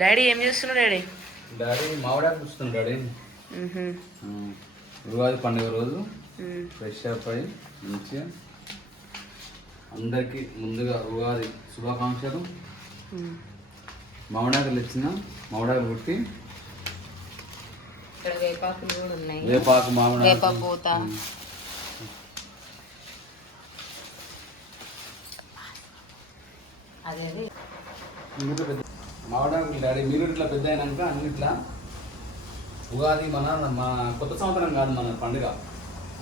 Daddy ఏం చేస్తున్నాడు daddy? Daddy మామిడాకు కూర్చున్నాడు డాడీ. ఉగాది పండుగ రోజు ఫ్రెష్ అప్ అయ్యి మంచిగా అందరికీ ముందుగా ఉగాది శుభాకాంక్షలు. మామిడాకులు ఇచ్చిన మామిడాకులు పుట్టి వేపాకులు కూడా ఉన్నాయి. వేపాకు మామిడాకు వేప పూత అదే మామిడాకులు డాడీ మీరు ఇట్లా పెద్ద అయినాక అన్నిట్లా ఉగాది మన కొత్త సంవత్సరం కాదు మన పండుగ.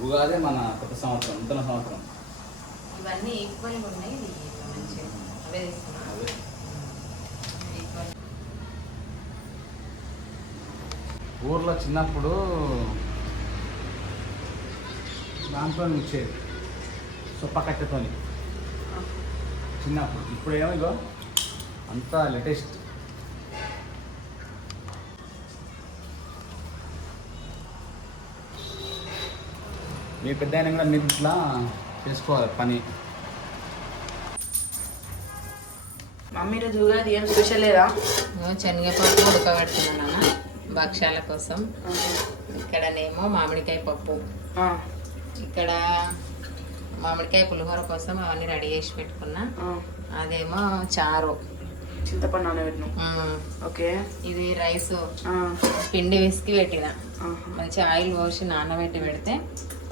ఉగాదే మన కొత్త సంవత్సరం, నూతన సంవత్సరం. ఇవన్నీ ఈక్వల్గా ఉన్నాయి. మంచిగా అవే తీసుకున్నాం. ఊర్లో చిన్నప్పుడు దాంతో వచ్చేది సొప్ప కట్టెతోని చిన్నప్పుడు. ఇప్పుడు ఏమో ఇగో అంతా లేటెస్ట్. మీ పెద్ద అయినా కూడా మీరు ఇట్లా చేసుకోవాలి పని. మమ్మీ రోజు ఉగాది ఏం స్పెషల్ లేదా? శనగపప్పు ఉడకబెడుతున్నాను భక్ష్యాల కోసం. ఇక్కడనేమో మామిడికాయ పప్పు, ఇక్కడ మామిడికాయ పులిహోర కోసం అవన్నీ రెడీ చేసి పెట్టుకున్నా. అదేమో చారు, చింతపండు నానబెట్టిన. ఓకే. ఇది రైస్ పిండి విసికి పెట్టిన. మంచి ఆయిల్ పోసి నానబెట్టి పెడితే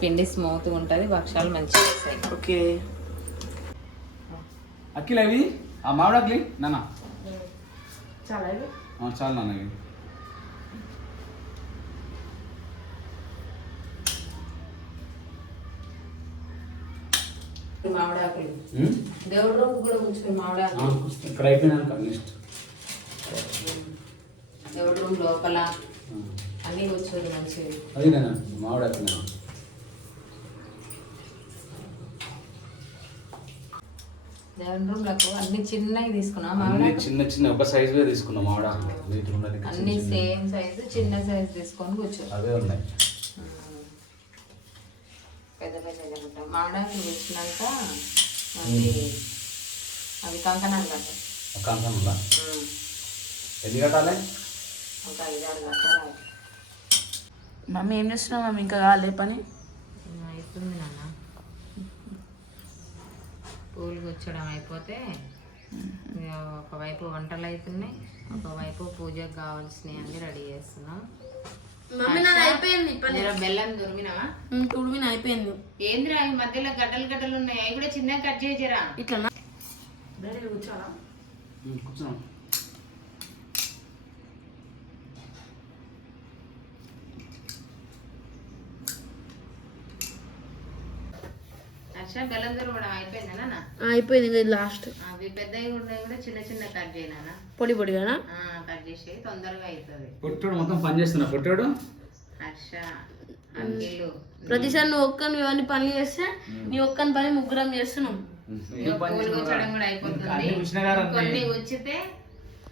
పిండి స్మూత్గా ఉంటుంది, భక్ష్యాలు మంచిగా వస్తాయి. ఓకే. అక్కిలు అవి ఆ మామిడాకులు నాన్న చాలా ఇవి చాలు నాన్న. ఇవి మామిడాకులు దేవుడు రోజు కూడా ఉంచుకుని మామిడాకులు ఇక్కడ అయిపోయినాక నెక్స్ట్ దేవుడు రూమ్ లోపల అన్నీ కూర్చోరు మంచివి. అది నాన్న మామిడాకులు దేవుడి రూమ్లకు అన్ని చిన్నవి తీసుకున్నా. చిన్న చిన్న ఒక సైజులో తీసుకున్నాం మామిడాకులు. అన్ని సేమ్ సైజు చిన్న సైజు తీసుకొని కూర్చోరు. అవే ఉన్నాయి. పెద్ద పెద్ద జరుగుతాం మామిడాకులు వేసినాక అవి కంకణాలు కట్టాలి. కంకణంలా ఎన్ని కట్టాలి? ఒక 5-6 కట్టాలి. మమ్మీ ఏం చేస్తున్నావు మమ్మీ? ఇంకా కాలే పని? అవుతుంది నాన్న. పూలు కూర్చోడం అయిపోతే ఒకవైపు వంటలు అవుతున్నాయి, ఒకవైపు పూజకు కావాల్సినవి అన్ని రెడీ చేస్తున్నాం. అయిపోయింది బెల్లం తురిమినావా? తుడిమిన అయిపోయింది. ఏంద్రా ఈ మధ్యలో గడ్డలు గడ్డలు ఉన్నాయి, అవి కూడా చిన్నగా కట్ చేయరా? ఇట్లా కూర్చోాలా? కూర్చున్నాం. బెల్లం తురమడం అయిపోయిందా? అయిపోయింది. లాస్ట్ అవి పెద్దవి ఉన్నాయి కూడా చిన్న చిన్న కట్ చేయనా? పొడి పొడిగా కట్ చేసి తొందరగా అవుతుంది. పొట్టోడు మొత్తం పని చేస్తున్నా. పొట్టోడు హర్ష అఖిలు ప్రతిసారి నువ్వు ఒక్కని ఇవన్నీ పనులు చేస్తే నీ ఒక్కని పని ముగ్గురం చేస్తున్నాం. పూలు కూర్చోడం కూడా అయిపోతుంది. కొన్ని కూర్చితే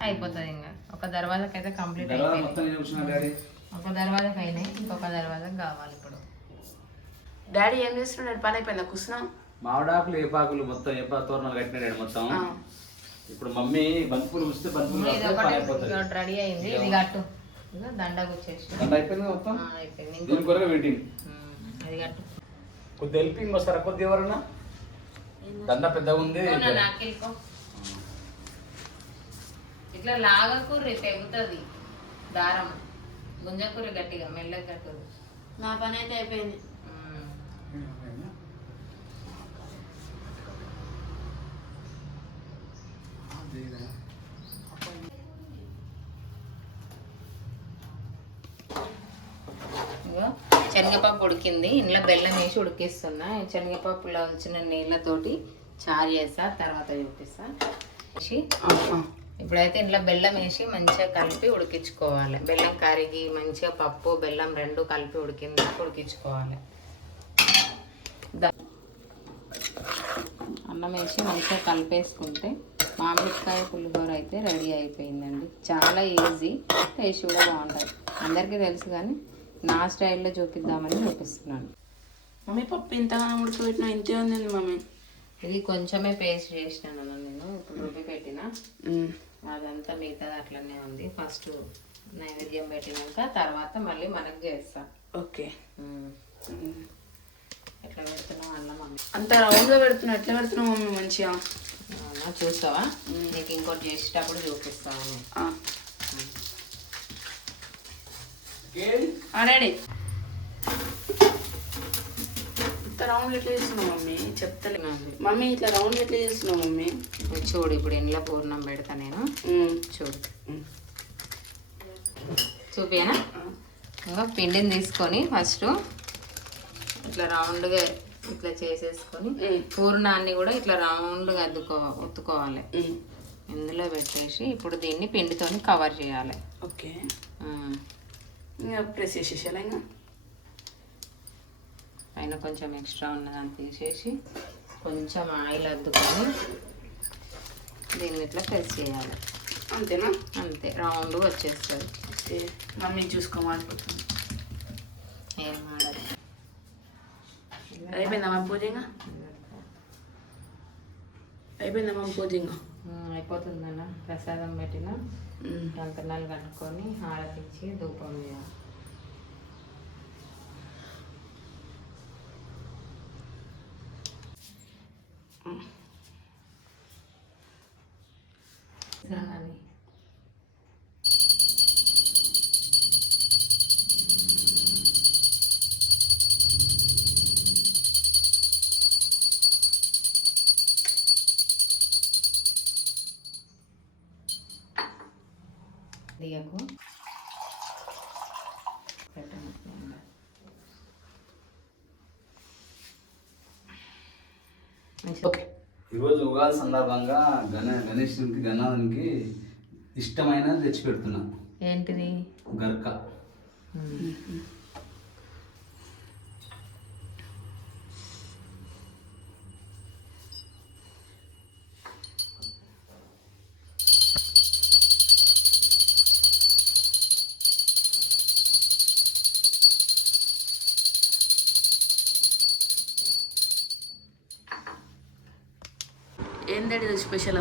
అయిపోతుంది. ఇంకా ఒక దర్వాజకి అయితే కంప్లీట్ అయిపోయింది. ఒక దర్వాజకి అయినాయి, ఇంకొక దర్వాజకు కావాలి. ఇప్పుడు డాడీ ఏం చేస్తున్నాడు? పని అయిపోయిందా? కూర్చున్నాం. మామిడాకులు ఏపాకులు మొత్తం తోరణాలు కట్టినాడు మొత్తం. ఇప్పుడు మమ్మీ బంతిపూలు వస్తే బంతిపూలు రెడీ అయింది. ఇది కట్టు, దండ కూర్చేసి అయిపోయింది మొత్తం. అయిపోయింది. దీని కొరకు వెయిటింగ్. అది కట్టు. కొద్ది హెల్పింగ్ వస్తారా? కొద్ది ఎవరన్నా దండ పెద్దగా ఉంది. ఇట్లా లాగకూర్రి తెగుతుంది దారం. గుంజకూర్రి గట్టిగా మెల్లగా కట్టు. నా పని అయితే అయిపోయింది. శనగపప్పు ఉడికింది, ఇంట్లో బెల్లం వేసి ఉడికిస్తున్నా. శనగపప్పులో ఉంచిన నీళ్ళతోటి చారు చేస్తా, తర్వాత చూపిస్తా. ఇప్పుడైతే ఇంట్లో బెల్లం వేసి మంచిగా కలిపి ఉడికించుకోవాలి. బెల్లం కరిగి మంచిగా పప్పు బెల్లం రెండు కలిపి ఉడికించుకోవాలి. అన్నం వేసి మంచిగా కలిపేసుకుంటే మామిడికాయ పులిహోర అయితే రెడీ అయిపోయిందండి. చాలా ఈజీ, టేస్ట్ కూడా బాగుంటుంది. అందరికీ తెలుసు కానీ నా స్టైల్లో చూపిద్దామని చూపిస్తున్నాను. మమ్మీ పప్పు ఇంతగానో ఉడకబెట్టినా ఇంతే ఉంది మమ్మీ. ఇది కొంచెమే పేస్ట్ చేసినాను నేను, ఇప్పుడు రుబ్బి పెట్టిన. ఉమ్. అదంతా మిగతాది అట్లనే ఉంది. ఫస్ట్ నైవేద్యం పెట్టినాక తర్వాత మళ్ళీ మనకు చేస్తా. ఓకే. ఎట్లా పెడుతున్నావు అన్నం మమ్మీ? అంత రౌండ్గా పెడుతున్నావు, ఎట్లా పెడుతున్నావు మమ్మీ మంచిగా? అవునా, చూస్తావా? నీకు ఇంకోటి చేసేటప్పుడు చూపిస్తాను. రెడీ. ఇంత రౌండ్ ఎట్లా చేస్తున్నావు మమ్మీ? చెప్తలే మమ్మీ, ఇట్లా రౌండ్ ఎట్లా చేస్తున్నావు మమ్మీ? ఇప్పుడు చూడు, ఇప్పుడు ఇంట్లో పూర్ణం పెడతా నేను. చూడు, చూపియనా? ఇంకా పిండిని తీసుకొని ఫస్ట్ ఇట్లా రౌండ్గా ఇట్లా చేసేసుకొని పూర్ణాన్ని కూడా ఇట్లా రౌండ్గా ఒత్తుకోవాలి. ఇందులో పెట్టేసి ఇప్పుడు దీన్ని పిండితోని కవర్ చేయాలి. ఓకే. ఇంకా ప్రెస్ చేసేసాలా? ఇంకా పైన కొంచెం ఎక్స్ట్రా ఉన్నదని తీసేసి కొంచెం ఆయిల్ అద్దుకొని దీన్ని ఇట్లా ప్రెస్ చేయాలి. అంతేనా? అంతే, రౌండ్ వచ్చేస్తుంది. ఓకే. మమ్మీ చూసుకోమాలిపోతుంది. ఏం ఆడదు. అయిపోయిందా మమ్మీ పూజ? ఇంకా అయిపోయిందా మమ్మీ పూజ? ఇంకా అయిపోతుందన్న. ప్రసాదం పెట్టిన కంకణాలు కట్టుకొని హారతి ఇచ్చి ధూపం చేయాలి. దిగకు ఓకే. ఈరోజు ఉగాది సందర్భంగా గణేశునికి గణనాథునికి ఇష్టమైనది తెచ్చి పెడుతున్నా. ఏంటిది? గర్క. ఏంటంటే ఇది స్పెషల్?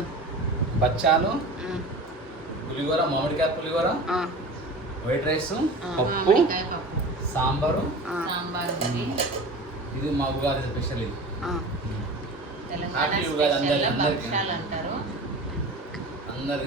బచ్చాలు, పులిహోర, మామిడికాయ పులిహోర, వైట్ రైస్, పప్పు, సాంబారు. ఇది మా ఉగాది స్పెషల్. ఇది తెలంగాణ స్పెషల్ భక్షాలు అంటారు. అందరికి